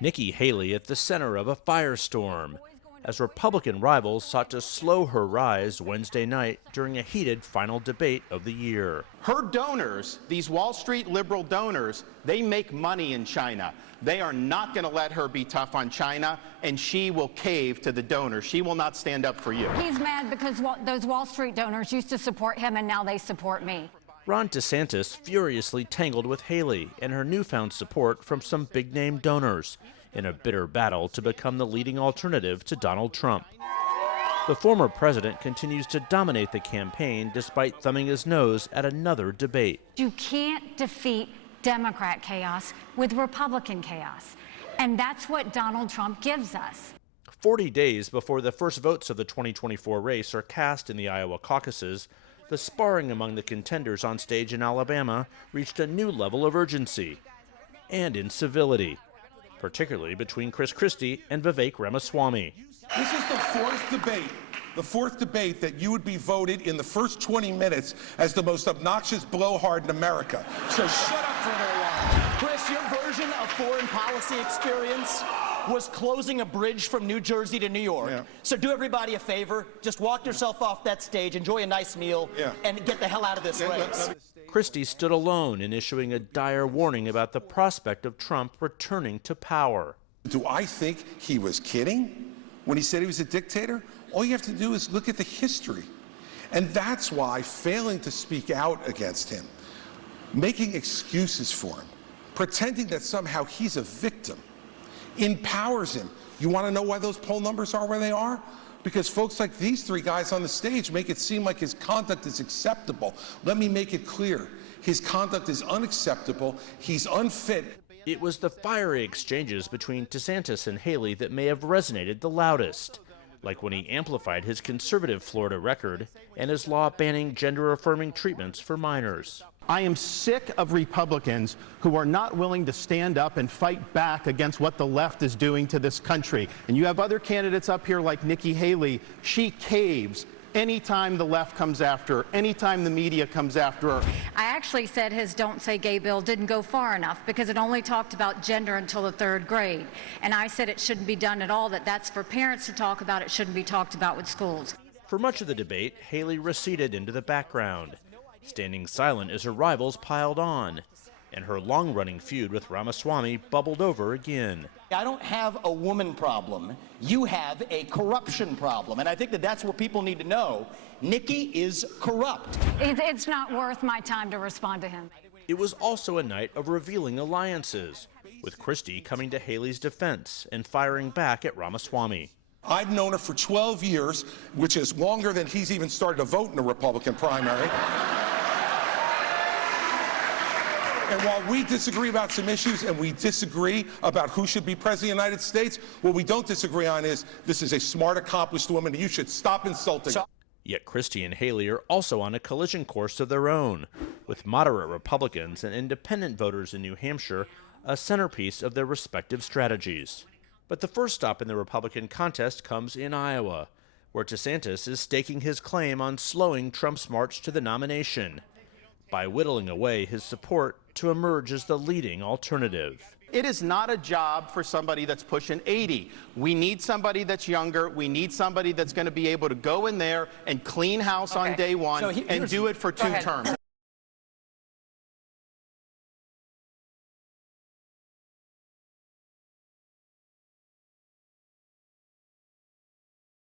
Nikki Haley at the center of a firestorm, as Republican rivals sought to slow her rise Wednesday night during a heated final debate of the year. Her donors, these Wall Street liberal donors, they make money in China. They are not going to let her be tough on China, and she will cave to the donors. She will not stand up for you. He's mad because those Wall Street donors used to support him, and now they support me. Ron DeSantis furiously tangled with Haley and her newfound support from some big-name donors in a bitter battle to become the leading alternative to Donald Trump. The former president continues to dominate the campaign despite thumbing his nose at another debate. You can't defeat Democrat chaos with Republican chaos, and that's what Donald Trump gives us. 40 days before the first votes of the 2024 race are cast in the Iowa caucuses, the sparring among the contenders on stage in Alabama reached a new level of urgency and incivility, particularly between Chris Christie and Vivek Ramaswamy. This is the fourth debate that you would be voted in the first 20 minutes as the most obnoxious blowhard in America. So shut up for a little while. Chris, your version of foreign policy experience was closing a bridge from New Jersey to New York. Yeah. So do everybody a favor, just walk yourself off that stage, enjoy a nice meal, and get the hell out of this race. Christie stood alone in issuing a dire warning about the prospect of Trump returning to power. Do I think he was kidding when he said he was a dictator? All you have to do is look at the history. And that's why failing to speak out against him, making excuses for him, pretending that somehow he's a victim, empowers him. You want to know why those poll numbers are where they are? Because folks like these three guys on the stage make it seem like his conduct is acceptable. Let me make it clear. His conduct is unacceptable. He's unfit. It was the fiery exchanges between DeSantis and Haley that may have resonated the loudest, like when he amplified his conservative Florida record and his law banning gender-affirming treatments for minors. I am sick of Republicans who are not willing to stand up and fight back against what the left is doing to this country. And you have other candidates up here like Nikki Haley. She caves anytime the left comes after her, anytime the media comes after her. I actually said his Don't Say Gay bill didn't go far enough because it only talked about gender until the 3rd grade. And I said it shouldn't be done at all, that's for parents to talk about, it shouldn't be talked about with schools. For much of the debate, Haley receded into the background, standing silent as her rivals piled on, and her long-running feud with Ramaswamy bubbled over again. I don't have a woman problem. You have a corruption problem. And I think that's what people need to know. Nikki is corrupt. It's not worth my time to respond to him. It was also a night of revealing alliances, with Christie coming to Haley's defense and firing back at Ramaswamy. I've known her for 12 years, which is longer than he's even started to vote in a Republican primary. And while we disagree about some issues and we disagree about who should be president of the United States, what we don't disagree on is this is a smart, accomplished woman, and you should stop insulting her. Yet Christie and Haley are also on a collision course of their own, with moderate Republicans and independent voters in New Hampshire a centerpiece of their respective strategies. But the first stop in the Republican contest comes in Iowa, where DeSantis is staking his claim on slowing Trump's march to the nomination by whittling away his support to emerge as the leading alternative. It is not a job for somebody that's pushing 80. We need somebody that's younger. We need somebody that's going to be able to go in there and clean house on day one and do it for 2 terms.